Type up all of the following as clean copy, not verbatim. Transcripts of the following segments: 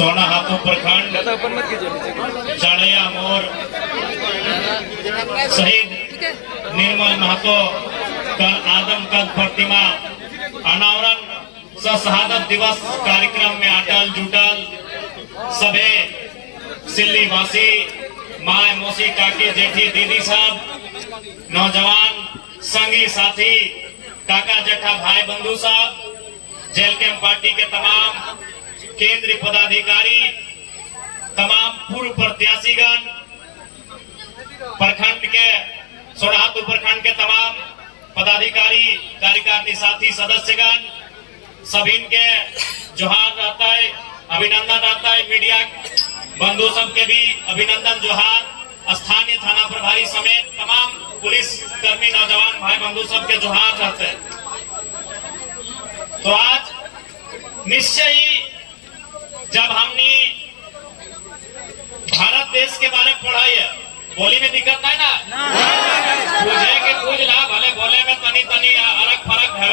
सोनाहातू प्रखंड चाड़िया मोड़ शहीद निर्मल महतो का आदमकद प्रतिमा अनावरण सह शहादत दिवस कार्यक्रम में अटल जुटल सभे सिल्ली वासी माए मौसी काकी जेठी दीदी साहब नौजवान संगी साथी काका जेठा भाई बंधु साहब जेल कैंप पार्टी के तमाम केंद्रीय पदाधिकारी तमाम पूर्व प्रत्याशीगण प्रखंड के सोनाहातू प्रखंड के तमाम पदाधिकारी कार्यकारिणी साथी सदस्यगण सभी के जोहार रहता है, अभिनंदन रहता है। मीडिया बंधु सबके भी अभिनंदन जोहार। स्थानीय थाना प्रभारी समेत तमाम पुलिस कर्मी नौजवान भाई बंधु सबके जोहार रहते हैं। तो आज निश्चय ही जब हमने भारत देश के बारे में पढ़ाई है, बोली में दिक्कत नहीं ना, पूछे कि पूछ ला भले बोले में तनी तनी अलग फरक है,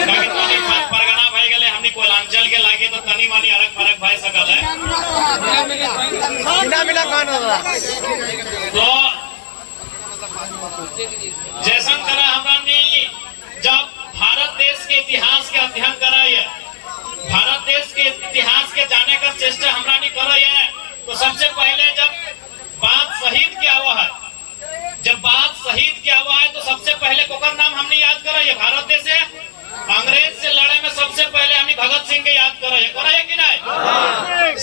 लेकिन तनी परगना भाई गले हमनी कोयलांचल के लागे तो तनी मानी अलग फरक भाई सकल है। तो जैसन तरह हमने जब भारत देश के इतिहास के अध्ययन कराई है, भारत देश के इतिहास के जाने का चेष्टा हमरा नहीं कर रही है, तो सबसे पहले जब बात शहीद क्या हुआ है, तो सबसे पहले कोकर नाम हमने याद करा है। भारत देश से अंग्रेज से लड़े में सबसे पहले हमने भगत सिंह के याद करा है कि नहीं?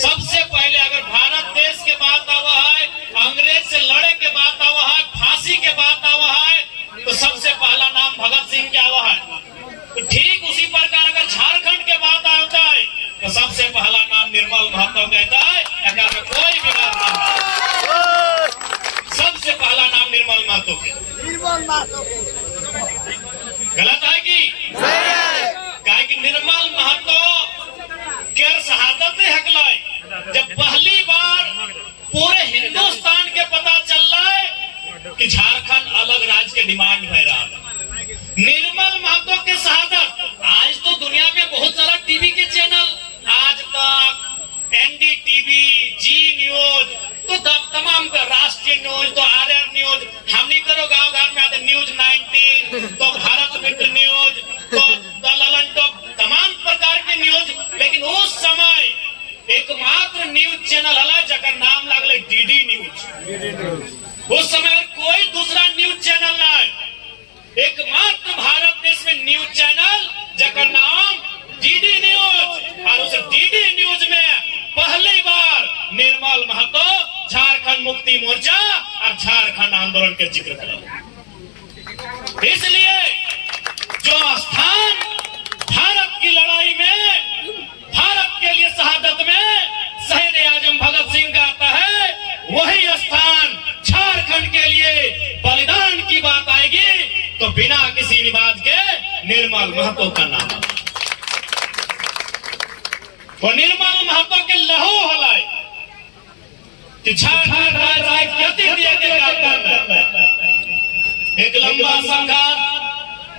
सबसे पहले अगर भारत देश के बात आवा है, अंग्रेज से लड़े के बात आवा है, फांसी के बात आवा है, तो सबसे पहला नाम भगत सिंह क्या हुआ है। तो ठीक उसी प्रकार अगर झारखंड के बात आता है तो सबसे पहला नाम निर्मल महतो कहता है, अगर में कोई विवाद नहीं। सबसे पहला नाम निर्मल महतो के। गलत है कि निर्मल महतो के शहादत हकलाए जब पहली बार पूरे हिंदुस्तान के पता चल रहा है कि झारखंड अलग राज्य के डिमांड है रहा है। निर्मल महतो के शहादत आज तो दुनिया में बहुत सारा टीवी के चैनल, आज तक, एनडीटीवी, जी न्यूज, तो तमाम का राष्ट्रीय न्यूज, तो आरआर न्यूज, हमने करो गांव घर में आते न्यूज 19, तो भारत मित्र न्यूज, तो ललन टॉप, तमाम प्रकार के न्यूज। लेकिन उस समय एकमात्र न्यूज चैनल हला जकर नाम लागले डीडी न्यूज। उस समय कोई दूसरा न्यूज चैनल नहीं, एकमात्र भारत देश में न्यूज चैनल जकर नाम डीडी न्यूज। और उस डीडी न्यूज में पहली बार निर्मल महतो झारखंड मुक्ति मोर्चा और झारखंड आंदोलन के जिक्र करा। इसलिए जो स्थान भारत की लड़ाई में, भारत के लिए शहादत में शहीद आजम भगत सिंह का आता है, वही स्थान झारखंड के लिए बलिदान की बात आएगी तो बिना किसी विवाद के निर्मल महतो का नाम। वो निर्मल महतो के लहू हलाई कि झारखंड राज्य एक लंबा संघर्ष,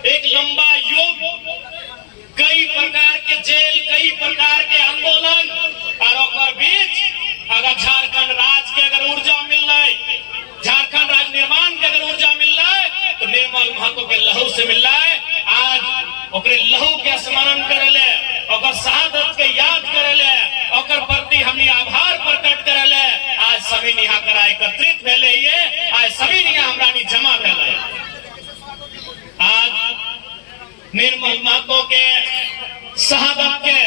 एक लंबा युग, कई प्रकार के जेल, कई प्रकार के आंदोलन, और बीच अगर झारखंड राज्य के अगर ऊर्जा मिल रहा है, झारखंड राज्य निर्माण के अगर ऊर्जा मिल रहा है तो निर्मल महतो के लहू से मिल रहा है। आज ओकरे लहू के स्मरण करेले, ओकर शहादत के याद करेले, ओकर प्रति हमनी आभार प्रकट करेले। आज सभी यहाँ करा एकत्रित भेले ये, आज सभी यहाँ हमरानी जमा भेले। आज निर्मल महतो के शहादत के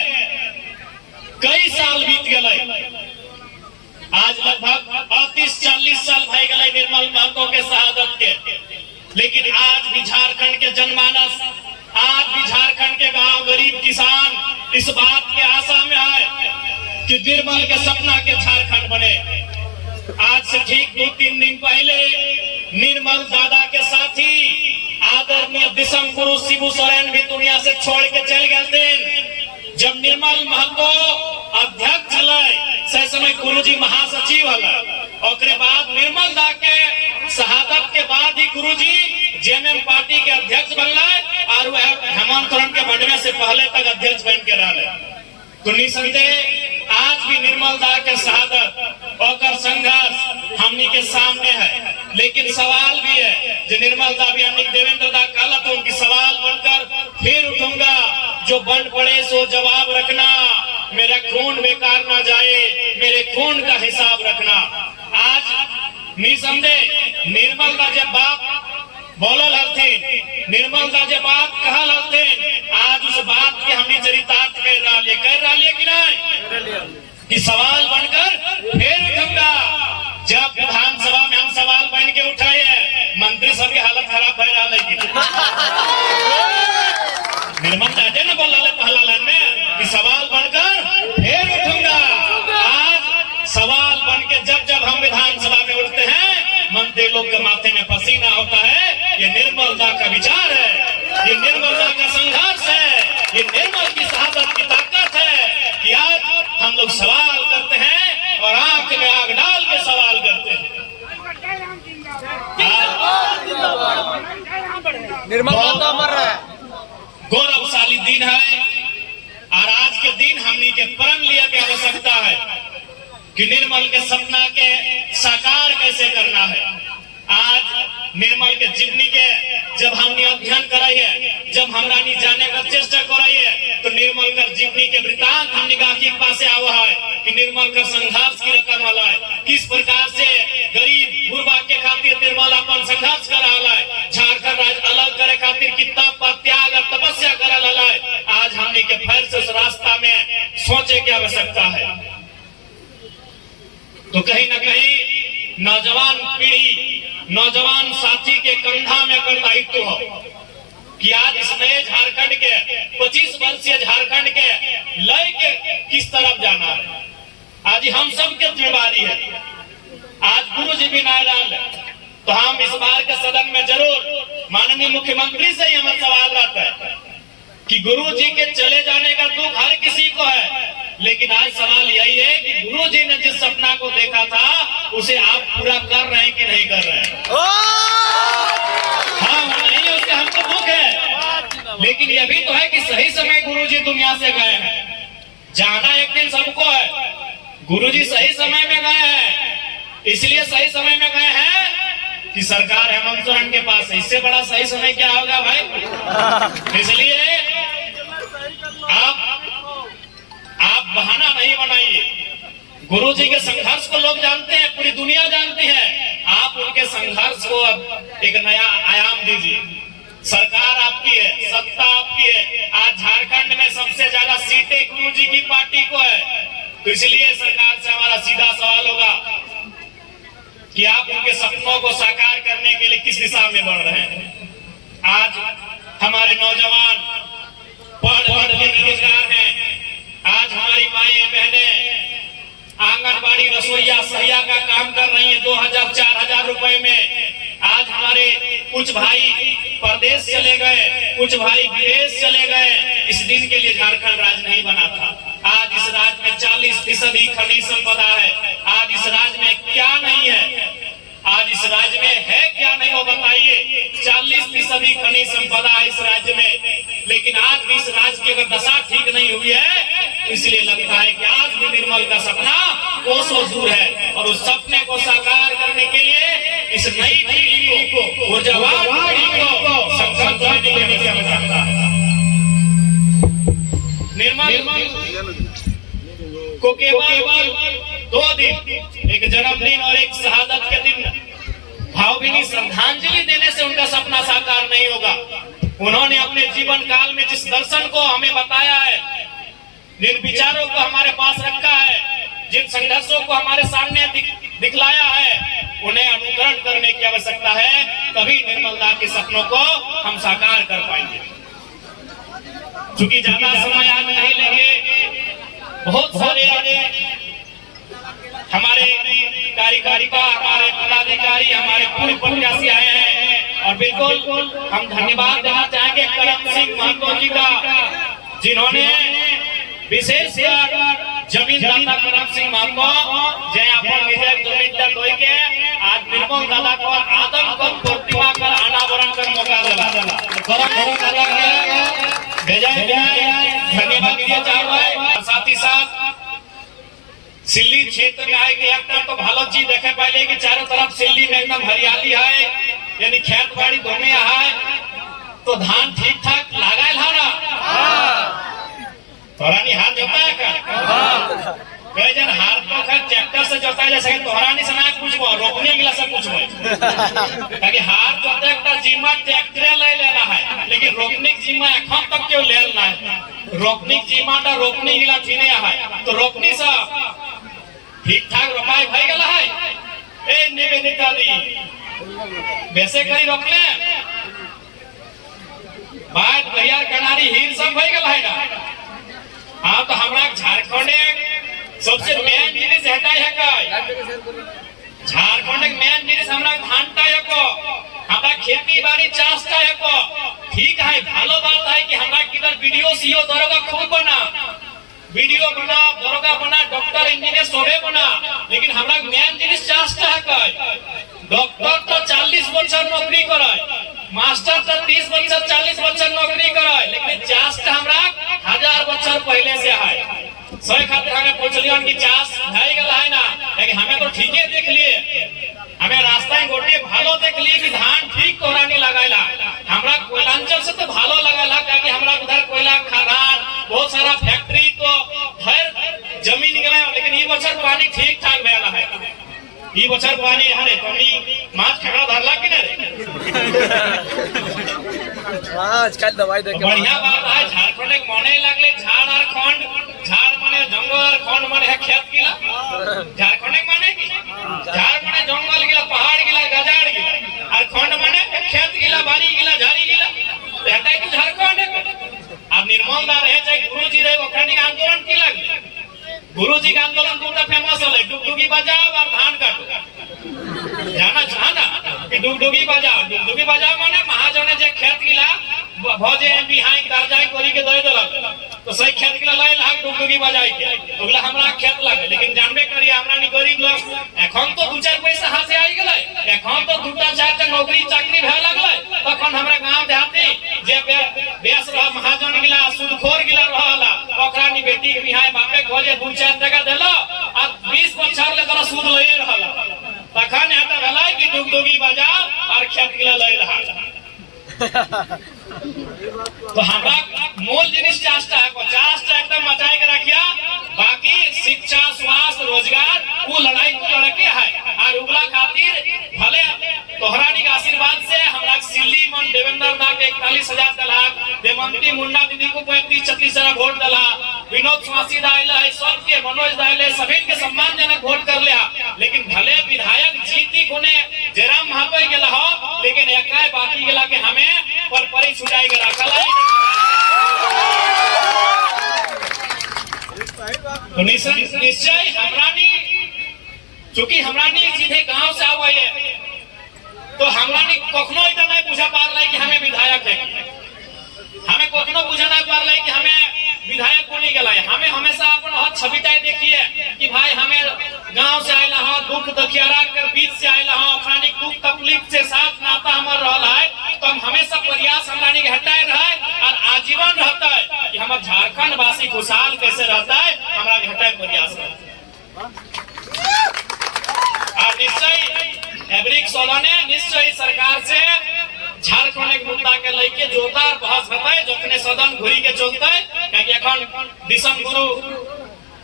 कई साल बीत गए, आज लगभग 38-40 साल भाई गए निर्मल महतो के शहादत के। लेकिन आज भी झारखंड के जनमानस, आज भी झारखंड के गांव गरीब किसान इस बात के आशा में है कि निर्मल के सपना के झारखंड बने। आज से ठीक 2-3 दिन पहले निर्मल दादा के साथी आदरणीय दिसम गुरु शिबू सोरेन भी दुनिया से छोड़ के चल गए थे। जब निर्मल महतो अध्यक्ष से समय गुरुजी महासचिव हल, बाद निर्मल दा के शहादत के बाद ही गुरुजी जेएमएम पार्टी के अध्यक्ष बनला और हेमंत सोरेन के बढ़ने से पहले तक अध्यक्ष बन के रहा। तो निसंदेह आज भी निर्मल दा के शहादत और संघर्ष हमनी के सामने है। लेकिन सवाल भी है जो निर्मल दा भी हमनी देवेंद्र दा काला तो उनकी सवाल बनकर फिर उठूंगा, जो बन पड़े सो जवाब रखना, मेरा खून बेकार ना जाए, मेरे खून का हिसाब रखना। आज निसंदेह निर्मल दा जब बात बोलल हथिन, निर्मल दा जब बात कहल हथिन, आज उस बात के हमने चरितार्थ कर रहा है कि नहीं, कि सवाल बनकर फिर उठूंगा। जब विधानसभा में हम सवाल बन के उठाए, मंत्री सब की हालत खराब है रहा, लेकिन निर्मल दाजे ने बोला पहला लाइन में कि सवाल बनकर फिर उठूंगा। आज सवाल बन के जब हम विधानसभा में उठते हैं, मंत्री लोग के माथे में पसीना होता है। ये निर्मल दा का विचार है, ये निर्मल दा का संघर्ष है, ये निर्मल की शहादत की ताकत है कि आज हम लोग सवाल करते हैं और आंख में आग डाल के सवाल करते हैं। निर्मल दा मर रहा है, गौरवशाली दिन है और आज के दिन हमनी के प्रण लिया की आवश्यकता है कि निर्मल के सपना के साकार कैसे करना है। आज निर्मल के जीवनी के जब हमने अध्ययन कराइए, जब हमरानी जाने का चेष्टा कराइए, तो निर्मल कर जीवनी के वृतांत हम निगाह के पास आवा है कि निर्मल कर संघर्ष की रकम वाला है, किस प्रकार से गरीब गुरबा के खातिर निर्मल अपन संघर्ष कर रहा है, झारखंड राज्य अलग करे खातिर कितना त्याग और तपस्या कर रहा है। आज हमने के फिर से उस रास्ता में सोचे की आवश्यकता है। तो कहीं ना कहीं नौजवान पीढ़ी, नौजवान साथी के कंधा में अगर दायित्व हो कि आज इस नए झारखंड के 25 वर्षीय झारखंड के लय के किस तरफ जाना है, आज हम सब की जिम्मेदारी है। आज गुरु जी भी नहीं रहा, तो हम इस बार के सदन में जरूर माननीय मुख्यमंत्री से ही हमारा सवाल रहता है कि गुरु जी के चले जाने का दुख हर किसी को है, लेकिन आज सवाल यही है कि गुरु जी ने जिस सपना को देखा था उसे आप पूरा कर रहे हैं कि नहीं कर रहे हैं। हाँ नहीं, उससे हमको दुख है, लेकिन यह भी तो है कि सही समय गुरु जी दुनिया से गए हैं। जाना एक दिन सबको है, गुरु जी सही समय में गए हैं, इसलिए सही समय में गए हैं कि सरकार हेमंत सोरेन के पास है। इससे बड़ा सही समय क्या होगा भाई। इसलिए आप बहाना नहीं बनाइए। गुरु जी के संघर्ष को लोग जानते हैं, पूरी दुनिया जानती है। आप उनके संघर्ष को अब एक नया आयाम दीजिए। सरकार आपकी है, सत्ता आपकी है। आज झारखंड में सबसे ज्यादा सीटें गुरु जी की पार्टी को है, तो इसलिए सरकार से हमारा सीधा सवाल होगा कि आप उनके सपनों को साकार करने के लिए किस दिशा में बढ़ रहे हैं। आज हमारे नौजवान पढ़ लिख बेरोजगार हैं। आज हमारी माएं बहनें आंगनबाड़ी रसोईया सहिया का काम कर रही हैं 2000-4000 रुपए में। आज हमारे कुछ भाई परदेश चले गए, कुछ भाई विदेश चले गए। इस दिन के लिए झारखंड राज्य नहीं बना था। आज इस राज्य में 40% खनिज संपदा है। आज इस राज्य में क्या नहीं है, आज इस राज्य में है क्या नहीं वो बताइए। 40% खनिज संपदा है इस राज्य में, लेकिन आज भी इस राज्य की अगर दशा ठीक नहीं हुई है, इसलिए लगता है कि आज भी निर्मल का सपना कोसों दूर है। और उस सपने को साकार करने के लिए इस नई पीढ़ी को, ऊर्जावान पीढ़ी को संकल्प लेने की आवश्यकता है। निर्मल को केवल 2 दिन, एक जन्मदिन और एक शहादत के दिन भावभीनी श्रद्धांजलि देने से उनका सपना साकार नहीं होगा। उन्होंने अपने जीवन काल में जिस दर्शन को हमें बताया है, जिन विचारों को हमारे पास रखा है, जिन संघर्षों को हमारे सामने दिखलाया है, उन्हें अनुकरण करने की आवश्यकता है। तभी निर्मल दा के सपनों को हम साकार कर पाएंगे। चूंकि ज्यादा समय आज नहीं लेंगे, बहुत सारे हमारे कार्यकारिता, हमारे पदाधिकारी, हमारे पूर्व प्रत्याशी आए हैं और बिल्कुल हम धन्यवाद देना चाहेंगे करम सिंह महतो जी का, जिन्होंने विशेष जमीन दाता करम सिंह महतो जय अपन विजय जमीन दोई के आज निर्मल दादा को आदम को प्रतिमा कर अनावरण कर मौका दिला। करम दादा के धन्यवाद दिया चाहूँ। साथ ही साथ सिल्ली क्षेत्र में आए कि एक तो भालो चीज देखे पहले कि चारों तरफ सिल्ली में एकदम हरियाली है, यानी खेत बाड़ी दोनों है, तो धान ठीक ठाक लगाए है ना? तोरानी हाथ जोता है का? कई जन हाथ तो खैर ट्रैक्टर से जोता है, जैसे तोरानी से ना पूछबो, रोकने गिला से पूछबो, ताकि हाथ जोते एक जिम्मा ट्रैक्टर ले लेना है, लेकिन रोकने की जिम्मा এখন तक क्यों ले लेना है? रोकने की जिम्मा टा रोकने गिला थीने है, तो रोकनी सा ठीक ठाक रोपाई भाई गला है। ए निवेदिता दी वैसे कहीं रोकले बात तैयार करनारी हीर सब भाई गला है ना? हाँ, तो हमारा झारखंड सबसे मेन जिनिस हटाई है का? झारखंड के मेन जिनिस हमरा धानटा है को, हमरा खेती बाड़ी चाषटा है को। ठीक है, भालो बात है कि हमरा किधर वीडियो सीओ दरोगा खूब बना, वीडियो बना, दरोगा बना, डॉक्टर इंजीनियर सोबे बना, लेकिन हमरा मेन जिनिस चाषटा है का? डॉक्टर तो 40 बच्चा नौकरी करे, मास्टर तो 30 बच्चा 40 बच्चा नौकरी करे, लेकिन चाषटा हमरा 1000 बच्चा पहले से है। सही खातिर हमें पूछलियन कि चाष भाई गला है ना? लेकिन हमें तो ठीक है देख लिए, हमें रास्ता में गोटे भालो देख लिए कि धान ठीक तोरानी लगाइला। हमरा कोयलांचल से तो भालो लगाइला, क्योंकि हमरा उधर कोयला खदान बहुत सारा फैक्ट्री तो हर जमीन निकला, लेकिन ये बच्चा पानी ठीक ठाक भेला है। ये बच्चा पानी हरे तोनी माछ खड़ा धरला कि नहीं? आजकल दवाई देके बढ़िया बात है। झारखंड के मने लगले झाड़ और खंड, झाड़ माने जंगल और खंड माने है खेत गिला। झारखंड के माने की झाड़ माने जंगल गिला, पहाड़ गिला, गजाड़ गिला, और खंड माने खेत गिला, बाड़ी गिला, झाड़ी गिला। रहता है कि झारखंड अब निर्मल दा रहे चाहे गुरुजी रहे, ओखनी आंदोलन की लगे? गुरुजी का आंदोलन दूटा फेमस है, डुगडुगी बजाओ और धान काटो। जाना चाहना कि डुगडुगी बजाओ, डुगडुगी बजाओ माने महाजने जे खेत गिला भोजे बिहाई दर्जाई कोरी के दे देलक, तो सही खेत गिला लाई लाग डुगडुगी बजाई के ओगला हमरा खेत लागे। लेकिन जानबे करिए हमरा नि गरीब लोग एखन तो 2-4 पैसा हाथ से आई गेलै, एखन तो 2-4 नौकरी चाकरी भए लगलै, तखन हमरा गांव देहाती जे बेस रह महाजन गिला सुदखोर गिला रहला, ओकरा नि बेटी के बिहाई बापे भोजे 2-4 टका देलो आ 20 बछर ले तोरा सूद लए रहला, तखन एता भेलै कि डुगडुगी बजाओ और खेत गिला लए रहा। तो हमरा मूल जिनिस चाषटा है, चाषटा एकदम मचाए के रखिया। बाकी शिक्षा, स्वास्थ्य, रोजगार वो लड़ाई को लड़के है, और उगला खातिर भले तोहरानी के आशीर्वाद से हमरा सिल्ली मन देवेंद्र दा के 41,000 दला, देवंती मुंडा दीदी को 35-36 वोट दला, विनोद स्वासी दाइले है, सबके मनोज दाइले सभी के सम्मानजनक वोट कर लिया। लेकिन भले विधायक जीती कोने जयराम महातो गेला हो, लेकिन एकराय बाकी गेला के हमें पर परी छुटाई के रखल है। तो निश्चय हमरानी चूंकि हमरानी सीधे गांव से आवे है, तो हमरानी कखनो इतना नहीं पूछा पार लाई कि हमें विधायक है, हमें कखनो पूछा नहीं पार लाई कि हमें विधायक को नहीं गला है। हमें हमेशा अपन हद छविताई देखिए कि भाई हमें गांव से आयला हो, दुख दखियारा के बीच से आयला हो, खानी दुख तकलीफ से साथ नाता हमर रहला है, तो हम हमेशा प्रयास हमरानी के हटाए रहे और आजीवन रहता है कि हमार झारखंड वासी खुशहाल कैसे रहता है, हमरा के हटाए प्रयास रहता है। और निश्चय एवरिक सोलने निश्चय सरकार से झारखंड के मुद्दा के लेके जोरदार बहस होता जखने सदन घुरी के चलते, क्योंकि अखन दिसम गुरु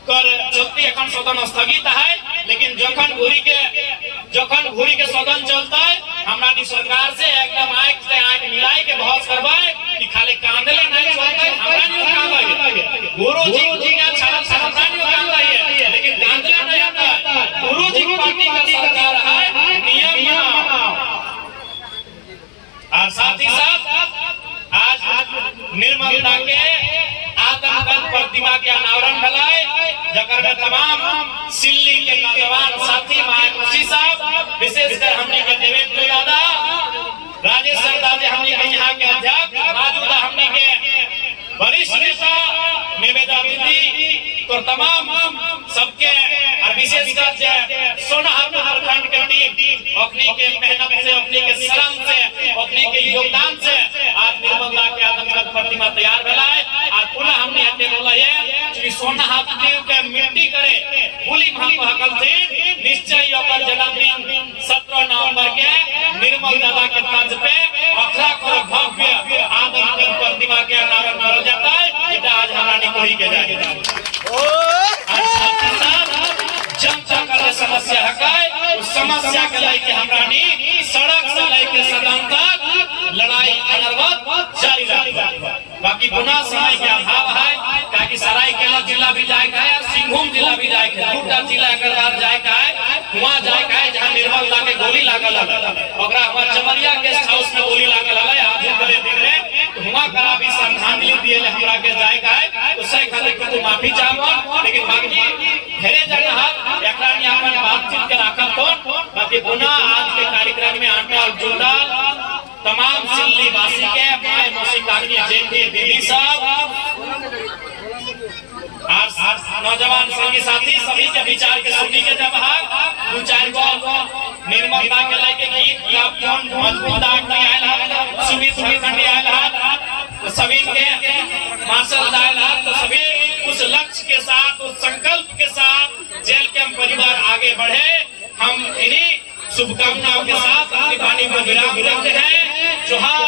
कर चलती अखन सदन स्थगित है, लेकिन जखन घुरी के सदन चलता है हमरा नी सरकार से एकदम आंख से आंख मिलाई के बहस करवाए कि खाली कांदले नहीं चलते, हमरा नी कांदे गुरुजी का छाप से हमरा नी कांदे, लेकिन कांदले नहीं होता। गुरुजी की पार्टी का सरकार है, नियम बनाओ। और साथ ही साथ आज निर्मलता के आतंकवाद प्रतिमा के अनावरण भलाए, जकर में तमाम सिल्ली के नौजवान साथी मायावती साहब, विशेषकर हमने के देवेंद्र दादा, राजेश दादा हमने के यहाँ के अध्यक्ष, राजू दा हमने के वरिष्ठ नेता, निवेदा दीदी, तो तमाम सबके और विशेषकर सोनाहार प्रखंड के टीम अपनी के मेहनत से, अपनी के श्रम से, अपनी के योगदान से आज निर्मलता के आतंकवाद प्रतिमा तैयार भेला है। आज पुनः हमने हटे बोला है कि सोनाहार के मिट्टी करे फूली महतो हकल थी निश्चय ओकर जन्मदिन 17 नवंबर के निर्मल दादा के तर्ज पे अखरा कर भव्य आदम कर प्रतिमा के अनावरण करल जाता है। इटा आज हमरा निकोही के जाके जनता का समस्या हकाय उस समस्या के लेके हमरा नी सड़क से लेके सदन तक लड़ाई अनर्वत जारी रखबा। बाकी गुना समय के अभाव है ताकि सरायकेला जिला भी जाए का है, सिंहभूम जिला भी जाए का है, दूटा जिला अगर बार जाए का है, वहां जाए का है जहां निर्मल दा के गोली लागल है ओकरा हमर चमरिया गेस्ट हाउस में गोली लागल है आज करे दिन रे वहां करा भी श्रद्धांजलि दिए ले हमरा के जाए का है उससे खातिर के तो माफी चाहब। लेकिन बाकी ढेरे जगह एकरा नि अपन बातचीत के राखल कोन बाकी गुना आज के कार्यक्रम में आंटा जुड़ल तमाम सिल्ली वासी के माय मौसी काकी जयंती दीदी साहब आज नौजवान संगी साथी सभी के विचार के सुनी के जब दो चार गो निर्मल दा के लेके गीत या कौन मजबूत आग नहीं आयल सुबी सुबी खंडी आयल सभी के मार्शल आयल तो सभी उस लक्ष्य के साथ उस संकल्प के साथ जेल कैंप परिवार आगे बढ़े। हम इन्हीं शुभकामनाओं के साथ अपनी वाणी को विराम देते हैं। जोहार।